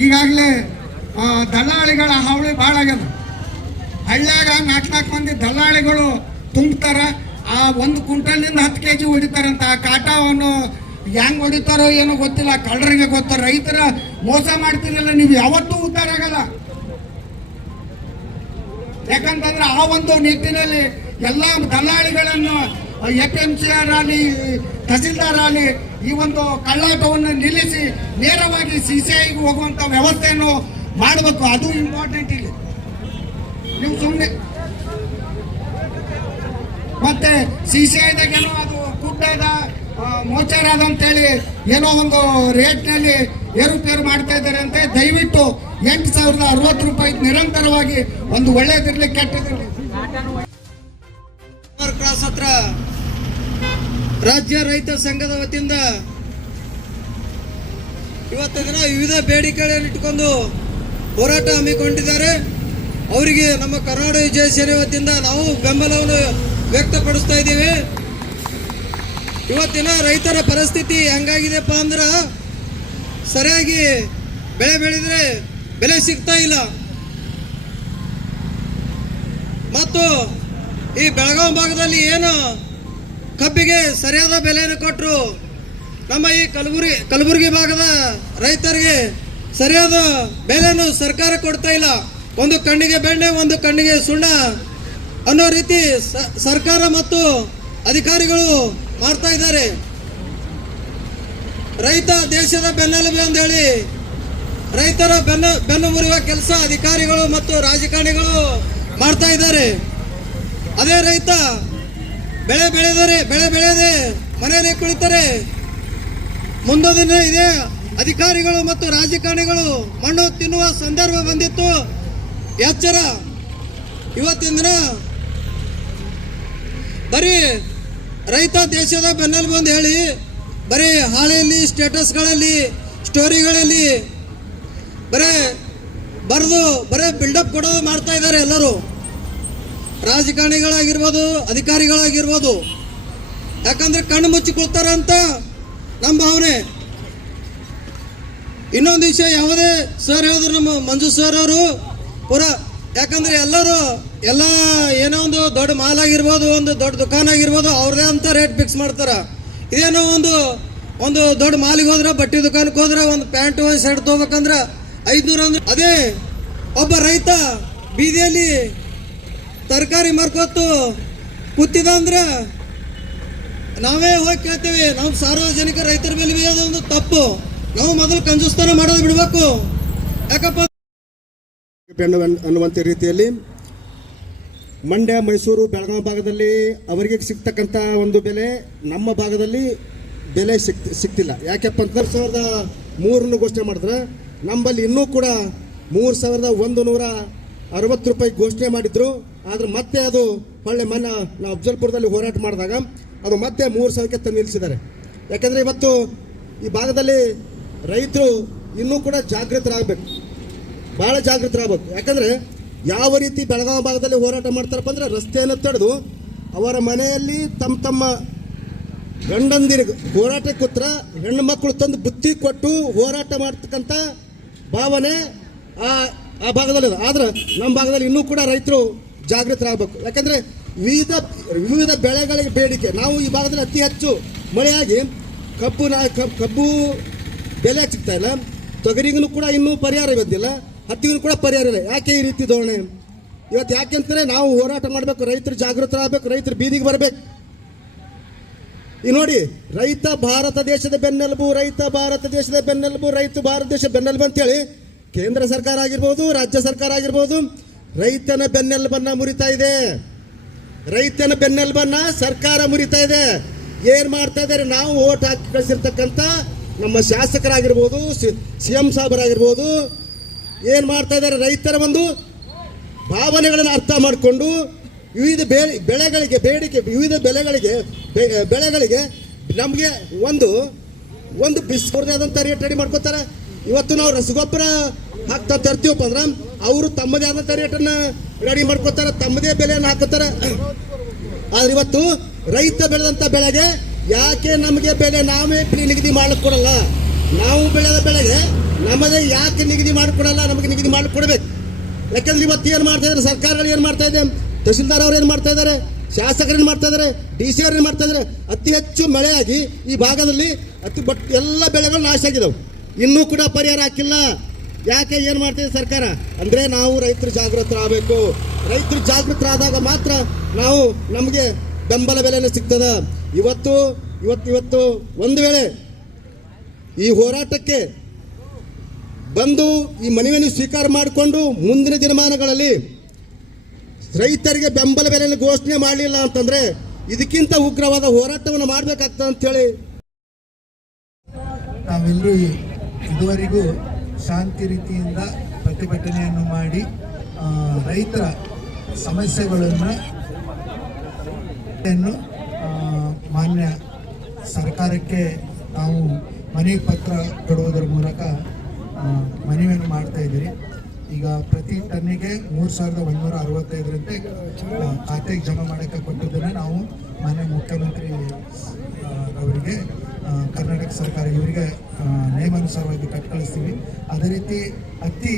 ಈಗಾಗಲೇ ದಲ್ಲಾಳಿಗಳ ಹಾವಳಿ ಭಾಳ ಆಗ್ಯದ. ಹಳ್ಳ್ಯಾಗ 4 ಮಂದಿ ದಲ್ಲಾಳಿಗಳು ತುಂಬ್ತಾರ. ಆ 1 ಕ್ವಿಂಟಲ್ನಿಂದ 10 kg ಹೊಡಿತಾರಂತ. ಆ ಕಾಟವನ್ನು ಹೆಂಗ್ ಹೊಡಿತಾರೋ ಏನೋ ಗೊತ್ತಿಲ್ಲ, ಕಳ್ಳರಿಗೆ ಗೊತ್ತ. ರೈತರ ಮೋಸ ಮಾಡ್ತಿರಲ್ಲ ನೀವು, ಯಾವತ್ತೂ ಉದ್ಧಾರ ಆಗಲ್ಲ. ಯಾಕಂತಂದ್ರೆ ಆ ಒಂದು ನಿಟ್ಟಿನಲ್ಲಿ ಎಲ್ಲ ದಲ್ಲಾಳಿಗಳನ್ನು FMCR ಆಗಲಿ ತಹಸೀಲ್ದಾರ್ ಆಗಲಿ ಈ ಒಂದು ಕಳ್ಳಾಟವನ್ನು ನಿಲ್ಲಿಸಿ ನೇರವಾಗಿ CCIಗೆ ಹೋಗುವಂತ ವ್ಯವಸ್ಥೆಯನ್ನು ಮಾಡಬೇಕು. ಅದು ಇಂಪಾರ್ಟೆಂಟ್ ಇಲ್ಲಿ. ನೀವು ಸುಮ್ಮನೆ ಮತ್ತೆ CCIದಾಗೇನೋ ಅದು ಕುಟ್ಟದ ಮೋಚಾರದ ಅಂತೇಳಿ ಏನೋ ಒಂದು ರೇಟ್ನಲ್ಲಿ ಏರುಪೇರು ಮಾಡ್ತಾ ಇದ್ದಾರೆ ಅಂತೆ. ದಯವಿಟ್ಟು 8,060 ರೂಪಾಯಿ ನಿರಂತರವಾಗಿ ಒಂದು ಒಳ್ಳೇದಿರಲಿ ಕೆಟ್ಟದಿರಲಿ. ಕ್ರಾಸ್ ಹತ್ರ ರಾಜ್ಯ ರೈತ ಸಂಘದ ವತಿಯಿಂದ ಇವತ್ತು ದಿನ ವಿವಿಧ ಬೇಡಿಕೆಗಳನ್ನು ಇಟ್ಟುಕೊಂಡು ಹೋರಾಟ ಹಮ್ಮಿಕೊಂಡಿದ್ದಾರೆ. ಅವರಿಗೆ ನಮ್ಮ ಕರ್ನಾಟಕ ವಿಜಯ ಸೇನೆ ವತಿಯಿಂದ ನಾವು ಬೆಂಬಲವನ್ನು ವ್ಯಕ್ತಪಡಿಸ್ತಾ ಇದ್ದೀವಿ. ಇವತ್ತಿನ ರೈತರ ಪರಿಸ್ಥಿತಿ ಹೆಂಗಾಗಿದೆಪ್ಪ ಅಂದ್ರೆ ಸರಿಯಾಗಿ ಬೆಳೆ ಬೆಳೆದ್ರೆ ಬೆಲೆ ಸಿಗ್ತಾ ಇಲ್ಲ. ಮತ್ತು ಈ ಬೆಳಗಾವಿ ಭಾಗದಲ್ಲಿ ಏನು ಕಬ್ಬಿಗೆ ಸರಿಯಾದ ಬೆಲೆಯನ್ನು ಕೊಟ್ಟರು, ನಮ್ಮ ಈ ಕಲಬುರಗಿ ಭಾಗದ ರೈತರಿಗೆ ಸರಿಯಾದ ಬೆಲೆಯನ್ನು ಸರ್ಕಾರ ಕೊಡ್ತಾ ಇಲ್ಲ. ಒಂದು ಕಣ್ಣಿಗೆ ಬೆಣ್ಣೆ, ಒಂದು ಕಣ್ಣಿಗೆ ಸುಣ್ಣ ಅನ್ನೋ ರೀತಿ ಸರ್ಕಾರ ಮತ್ತು ಅಧಿಕಾರಿಗಳು ಮಾಡ್ತಾ ಇದ್ದಾರೆ. ರೈತ ದೇಶದ ಬೆನ್ನೆಲುಬು ಅಂತ ಹೇಳಿ ರೈತರ ಬೆನ್ನು ಮುರಿಯುವ ಕೆಲಸ ಅಧಿಕಾರಿಗಳು ಮತ್ತು ರಾಜಕಾರಣಿಗಳು ಮಾಡ್ತಾ ಇದ್ದಾರೆ. ಅದೇ ರೈತ ಬೆಳೆ ಬೆಳೆಯದೆ ಮನೆಯಲ್ಲಿ ಕುಳಿತರೆ ಮುಂದೊಂದು ದಿನ ಇದೆ ಅಧಿಕಾರಿಗಳು ಮತ್ತು ರಾಜಕಾರಣಿಗಳು ಮಣ್ಣು ತಿನ್ನುವ ಸಂದರ್ಭ ಬಂದಿತ್ತು. ಎಚ್ಚರ. ಇವತ್ತಿನ ದಿನ ಬರೀ ರೈತ ದೇಶದ ಬೆನ್ನೆಲುಬು ಅಂತ ಹೇಳಿ ಬರೀ ಹಾಳೆಯಲ್ಲಿ, ಸ್ಟೇಟಸ್ಗಳಲ್ಲಿ, ಸ್ಟೋರಿಗಳಲ್ಲಿ ಬರೇ ಬಿಲ್ಡಪ್ ಕೊಡೋದು ಮಾಡ್ತಾ ಇದ್ದಾರೆ ಎಲ್ಲರೂ, ರಾಜಕಾರಣಿಗಳಾಗಿರ್ಬೋದು, ಅಧಿಕಾರಿಗಳಾಗಿರ್ಬೋದು. ಯಾಕಂದ್ರೆ ಕಣ್ಣು ಮುಚ್ಚಿಕೊಳ್ತಾರಂತ ನಮ್ಮ ಭಾವನೆ. ಇನ್ನೊಂದು ವಿಷಯ, ಯಾವುದೇ ಸರ್ ಹೇಳಿದ್ರು ನಮ್ಮ ಮಂಜು ಸರ್ ಅವರು ಪೂರಾ, ಯಾಕಂದ್ರೆ ಎಲ್ಲ ಏನೋ ಒಂದು ದೊಡ್ಡ ಮಾಲ್ ಆಗಿರ್ಬೋದು, ಒಂದು ದೊಡ್ಡ ದುಕಾನ್ ಆಗಿರ್ಬೋದು, ಅವ್ರದೇ ಅಂತ ರೇಟ್ ಫಿಕ್ಸ್ ಮಾಡ್ತಾರ. ಇದೇನೋ ಒಂದು ದೊಡ್ಡ ಮಾಲಿಗೆ ಹೋದ್ರೆ, ಬಟ್ಟೆ ದುಕಾನಕ್ಕೆ ಹೋದ್ರೆ ಒಂದು ಪ್ಯಾಂಟ್ ಒಂದು ಶರ್ಟ್ ತೊಗೋಬೇಕಂದ್ರೆ 500 ಅಂದ್ರೆ, ಅದೇ ಒಬ್ಬ ರೈತ ಬೀದಿಯಲ್ಲಿ ತರಕಾರಿ ಮಾರ್ಕೊತ್ತು ಕೂತಿದ ಅಂದ್ರೆ ನಾವೇ ಹೋಗಿ ಕೇಳ್ತೇವೆ, ನಾವು ಸಾರ್ವಜನಿಕ ರೈತರ ಮೇಲೆ ಒಂದು ತಪ್ಪು. ನಾವು ಮೊದಲು ಕಂಜೂಸ್ತಾನ ಮಾಡೋದು ಬಿಡಬೇಕು. ಯಾಕಪ್ಪ ಅನ್ನುವಂಥ ರೀತಿಯಲ್ಲಿ ಮಂಡ್ಯ, ಮೈಸೂರು, ಬೆಳಗಾವಿ ಭಾಗದಲ್ಲಿ ಅವರಿಗೆ ಸಿಗ್ತಕ್ಕಂಥ ಒಂದು ಬೆಲೆ ನಮ್ಮ ಭಾಗದಲ್ಲಿ ಬೆಲೆ ಸಿಗ್ತಿಲ್ಲ. ಯಾಕೆಪ್ಪ ಅಂತ 2003 ಘೋಷಣೆ ಮಾಡಿದ್ರೆ ನಮ್ಮಲ್ಲಿ ಇನ್ನೂ ಕೂಡ 3,160 ರೂಪಾಯಿ ಘೋಷಣೆ ಮಾಡಿದ್ರು. ಆದ್ರೆ ಮತ್ತೆ ಅದು ಹೊಳ್ಳೆ ಮೊನ್ನೆ ನಾವು ಅಫ್ಜಲ್ಪುರದಲ್ಲಿ ಹೋರಾಟ ಮಾಡಿದಾಗ ಅದು ಮತ್ತೆ 3,000ಕ್ಕೆ ತಂದು ನಿಲ್ಲಿಸಿದ್ದಾರೆ. ಯಾಕಂದರೆ ಇವತ್ತು ಈ ಭಾಗದಲ್ಲಿ ರೈತರು ಇನ್ನೂ ಕೂಡ ಜಾಗೃತರಾಗಬೇಕು, ಭಾಳ ಜಾಗೃತರಾಗಬೇಕು. ಯಾಕಂದರೆ ಯಾವ ರೀತಿ ಬೆಳಗಾವಿ ಭಾಗದಲ್ಲಿ ಹೋರಾಟ ಮಾಡ್ತಾರಪ್ಪ ಅಂದರೆ ರಸ್ತೆಯನ್ನು ತಡೆದು ಅವರ ಮನೆಯಲ್ಲಿ ತಮ್ಮ ಗಂಡಂದಿರಿಗೆ ಹೋರಾಟಕ್ಕೆ ಕೂತ್ರ ಹೆಣ್ಣು ಮಕ್ಕಳು ತಂದು ಬುತ್ತಿ ಕೊಟ್ಟು ಹೋರಾಟ ಮಾಡ್ತಕ್ಕಂಥ ಭಾವನೆ ಆ ಭಾಗದಲ್ಲಿ. ಆದ್ರೆ ನಮ್ಮ ಭಾಗದಲ್ಲಿ ಇನ್ನೂ ಕೂಡ ರೈತರು ಜಾಗೃತರಾಗಬೇಕು. ಯಾಕಂದರೆ ವಿವಿಧ ಬೆಳೆಗಳಿಗೆ ಬೇಡಿಕೆ. ನಾವು ಈ ಭಾಗದಲ್ಲಿ ಅತಿ ಹೆಚ್ಚು ಮಳೆಯಾಗಿ ಕಬ್ಬು ಬೆಲೆ ಸಿಗ್ತಾ ಇಲ್ಲ, ತೊಗರಿಗೂ ಕೂಡ ಇನ್ನೂ ಪರಿಹಾರ ಬಂದಿಲ್ಲ, ಹತ್ತಿಗೂ ಕೂಡ ಪರಿಹಾರ ಇಲ್ಲ. ಯಾಕೆ ಈ ರೀತಿ ಧೋರಣೆ? ಇವತ್ತು ಯಾಕೆಂದರೆ ನಾವು ಹೋರಾಟ ಮಾಡಬೇಕು, ರೈತರು ಜಾಗೃತರಾಗಬೇಕು, ರೈತರು ಬೀದಿಗೆ ಬರಬೇಕು. ಈ ನೋಡಿ, ರೈತ ಭಾರತ ದೇಶದ ಬೆನ್ನೆಲುಬು, ರೈತ ಭಾರತ ದೇಶದ ಬೆನ್ನೆಲುಬು, ರೈತ ಭಾರತ ದೇಶ ಬೆನ್ನೆಲುಬು ಅಂತೇಳಿ ಕೇಂದ್ರ ಸರ್ಕಾರ ಆಗಿರ್ಬೋದು, ರಾಜ್ಯ ಸರ್ಕಾರ ಆಗಿರ್ಬೋದು, ರೈತನ ಬೆನ್ನೆಲುಬನ್ನ ಮುರಿತಾ ಇದೆ. ರೈತನ ಬೆನ್ನೆಲುಬನ್ನ ಸರ್ಕಾರ ಮುರಿತಾ ಇದೆ. ಏನ್ ಮಾಡ್ತಾ ಇದ್ದಾರೆ? ನಾವು ಓಟ್ ಹಾಕಿ ಕಳಿಸಿರ್ತಕ್ಕಂಥ ನಮ್ಮ ಶಾಸಕರಾಗಿರ್ಬೋದು, CM ಸಾಹೇಬರಾಗಿರ್ಬೋದು, ಏನ್ ಮಾಡ್ತಾ ಇದ್ದಾರೆ? ರೈತರ ಒಂದು ಭಾವನೆಗಳನ್ನು ಅರ್ಥ ಮಾಡಿಕೊಂಡು ವಿವಿಧ ಬೆಳೆಗಳಿಗೆ ಬೇಡಿಕೆ, ವಿವಿಧ ಬೆಳೆಗಳಿಗೆ ನಮಗೆ ಒಂದು ಬಿಸ್ಕೊರ್ದಾದಂಥ ರೇಟ್ ರೆಡಿ ಮಾಡ್ಕೋತಾರೆ. ಇವತ್ತು ನಾವು ರಸಗೊಬ್ಬರ ಹಾಕ್ತಾ ತರ್ತೀವಪ್ಪ ಅಂದ್ರೆ ಅವರು ತಮ್ಮದೇ ಆದಂಥ ರೇಟನ್ನು ರೆಡಿ ಮಾಡ್ಕೋತಾರೆ, ತಮ್ಮದೇ ಬೆಲೆಯನ್ನು ಹಾಕೋತಾರೆ. ಆದ್ರೆ ಇವತ್ತು ರೈತ ಬೆಳೆದಂಥ ಬೆಳೆಗೆ ಯಾಕೆ ನಮಗೆ ಬೆಲೆ ನಾವೇ ನಿಗದಿ ಮಾಡಕ್ಕೆ ಕೊಡಲ್ಲ? ನಾವು ಬೆಳೆದ ಬೆಳೆಗೆ ನಮ್ಮದೇ ಯಾಕೆ ನಿಗದಿ ಮಾಡಿಕೊಡಲ್ಲ? ನಮಗೆ ನಿಗದಿ ಮಾಡಿಕೊಡ್ಬೇಕು. ಯಾಕಂದ್ರೆ ಇವತ್ತು ಏನು ಮಾಡ್ತಾ ಇದ್ದಾರೆ ಸರ್ಕಾರಗಳು, ಏನು ಮಾಡ್ತಾ ಇದೆ, ತಹಸೀಲ್ದಾರ್ ಅವ್ರು ಏನು ಮಾಡ್ತಾ ಇದ್ದಾರೆ, ಶಾಸಕರು ಏನು ಮಾಡ್ತಾ ಇದ್ದಾರೆ, DC ಅವ್ರು ಏನು ಮಾಡ್ತಾ ಇದ್ದಾರೆ, ಅತಿ ಹೆಚ್ಚು ಮಳೆಯಾಗಿ ಈ ಭಾಗದಲ್ಲಿ ಎಲ್ಲ ಬೆಳೆಗಳು ನಾಶ ಆಗಿದಾವೆ. ಇನ್ನೂ ಕೂಡ ಪರಿಹಾರ ಹಾಕಿಲ್ಲ. ಯಾಕೆ? ಏನು ಮಾಡ್ತಿದೆ ಸರ್ಕಾರ ಅಂದರೆ ನಾವು ರೈತರು ಜಾಗೃತರಾಗಬೇಕು. ರೈತರು ಜಾಗೃತರಾದಾಗ ಮಾತ್ರ ನಮಗೆ ಬೆಂಬಲ ಬೆಲೆನೇ ಸಿಗ್ತದ. ಇವತ್ತು ಒಂದು ವೇಳೆ ಈ ಹೋರಾಟಕ್ಕೆ ಬಂದು ಈ ಮನವಿಯನ್ನು ಸ್ವೀಕಾರ ಮಾಡಿಕೊಂಡು ಮುಂದಿನ ದಿನಮಾನಗಳಲ್ಲಿ ರೈತರಿಗೆ ಬೆಂಬಲ ಬೆಲೆಯನ್ನು ಘೋಷಣೆ ಮಾಡಲಿಲ್ಲ ಅಂತಂದ್ರೆ ಇದಕ್ಕಿಂತ ಉಗ್ರವಾದ ಹೋರಾಟವನ್ನು ಮಾಡಬೇಕಾಗ್ತದೆ ಅಂತೇಳಿ ನಾವೆಲ್ಲರೂ ಇದುವರೆಗೂ ಶಾಂತಿ ರೀತಿಯಿಂದ ಪ್ರತಿಭಟನೆಯನ್ನು ಮಾಡಿ ರೈತರ ಸಮಸ್ಯೆಗಳನ್ನು ಮಾನ್ಯ ಸರ್ಕಾರಕ್ಕೆ ನಾವು ಮನವಿ ಪತ್ರ ಕೊಡುವುದರ ಮೂಲಕ ಮನವಿಯನ್ನು ಮಾಡ್ತಾ ಇದ್ದೀರಿ. ಈಗ ಪ್ರತಿ ಟನ್ನಿಗೆ 3,165ರಂತೆ ಖಾತೆಗೆ ಜಮಾ ಮಾಡೋಕ್ಕೆ ಕೊಟ್ಟಿದ್ದನ್ನು ನಾವು ಮಾನ್ಯ ಮುಖ್ಯಮಂತ್ರಿ ಅವರಿಗೆ, ಕರ್ನಾಟಕ ಸರ್ಕಾರ ಇವರಿಗೆ ನಿಯಮಾನುಸಾರವಾಗಿ ಕಳಿಸ್ತೀವಿ. ಅದೇ ರೀತಿ ಹತ್ತಿ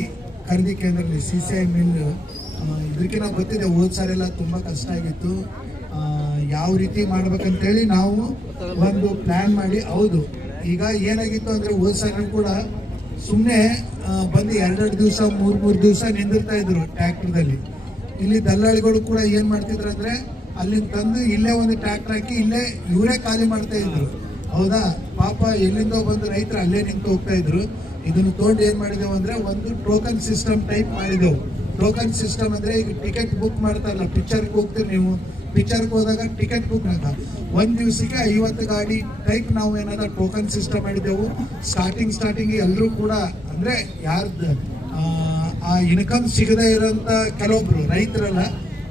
ಖರೀದಿ ಕೇಂದ್ರದಲ್ಲಿ CCI ಮಿಲ್ ಇದಕ್ಕೆ ನಾವು ಗೊತ್ತಿದೆ, ಹೋದ ಸಾರೆಲ್ಲ ತುಂಬ ಕಷ್ಟ ಆಗಿತ್ತು. ಯಾವ ರೀತಿ ಮಾಡ್ಬೇಕಂತೇಳಿ ನಾವು ಒಂದು ಪ್ಲ್ಯಾನ್ ಮಾಡಿ, ಹೌದು ಈಗ ಏನಾಗಿತ್ತು ಅಂದರೆ ಹೋದ ಸಾರಿ ಕೂಡ ಸುಮ್ಮನೆ ಬಂದು 2 ದಿವಸ 3 ದಿವಸ ನಿಂದಿರ್ತಾ ಇದ್ರು ಟ್ರ್ಯಾಕ್ಟರ್ದಲ್ಲಿ. ಇಲ್ಲಿ ದಲ್ಲಾಳಿಗಳು ಕೂಡ ಏನು ಮಾಡ್ತಿದ್ರು ಅಂದರೆ ಅಲ್ಲಿಂದ ತಂದು ಇಲ್ಲೇ ಒಂದು ಟ್ರ್ಯಾಕ್ಟರ್ ಹಾಕಿ ಇಲ್ಲೇ ಇವರೇ ಖಾಲಿ ಮಾಡ್ತಾ ಇದ್ರು. ಹೌದಾ? ಪಾಪ ಎಲ್ಲಿಂದೋ ಬಂದು ರೈತರು ಅಲ್ಲೇ ನಿಂತು ಹೋಗ್ತಾ ಇದ್ರು. ಇದನ್ನು ತೊಗೊಂಡು ಏನು ಮಾಡಿದೆವು ಅಂದರೆ ಒಂದು ಟೋಕನ್ ಸಿಸ್ಟಮ್ ಟೈಪ್ ಮಾಡಿದೆವು. ಟೋಕನ್ ಸಿಸ್ಟಮ್ ಅಂದರೆ ಈಗ ಟಿಕೆಟ್ ಬುಕ್ ಮಾಡ್ತಾರಲ್ಲ, ಪಿಕ್ಚರ್ಗೆ ಹೋಗ್ತೀವಿ ನೀವು, ಪಿಕ್ಚರ್ಗೆ ಹೋದಾಗ ಟಿಕೆಟ್ ಬುಕ್ ಅಂತ 1 ದಿವಸಕ್ಕೆ 50 ಗಾಡಿ ಟೈಪ್ ನಾವು ಏನಾದ್ರು ಟೋಕನ್ ಸಿಸ್ಟಮ್ ಮಾಡಿದೆವು. ಸ್ಟಾರ್ಟಿಂಗ್ ಎಲ್ಲರೂ ಕೂಡ ಅಂದರೆ ಯಾರ್ದು ಆ ಇನ್ಕಮ್ ಸಿಗದೇ ಇರೋಂಥ ಕೆಲವೊಬ್ರು ರೈತರಲ್ಲ,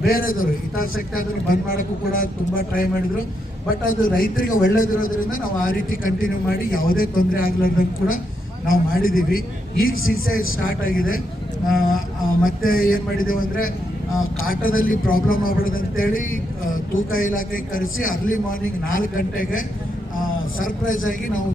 ಬೇರೆದವರು ಹಿತಾಸಕ್ತಿ ಅದನ್ನು ಬಂದ್ ಮಾಡೋಕ್ಕೂ ಕೂಡ ತುಂಬ ಟ್ರೈ ಮಾಡಿದ್ರು. ಬಟ್ ಅದು ರೈತರಿಗೆ ಒಳ್ಳೇದಿರೋದ್ರಿಂದ ನಾವು ಆ ರೀತಿ ಕಂಟಿನ್ಯೂ ಮಾಡಿ ಯಾವುದೇ ತೊಂದರೆ ಆಗ್ಲಾರ್ದಂಗೆ ಕೂಡ ನಾವು ಮಾಡಿದ್ದೀವಿ. ಈಗ CCI ಸ್ಟಾರ್ಟ್ ಆಗಿದೆ. ಮತ್ತೆ ಏನು ಮಾಡಿದ್ದೇವೆ ಅಂದರೆ ಕಾಟದಲ್ಲಿ ಪ್ರಾಬ್ಲಮ್ ಆಗ್ಬಿಡೋದು ಅಂತೇಳಿ ತೂಕ ಇಲಾಖೆಗೆ ಕರೆಸಿ ಅರ್ಲಿ ಮಾರ್ನಿಂಗ್ 4 ಗಂಟೆಗೆ ಸರ್ಪ್ರೈಸ್ ಆಗಿ ನಾವು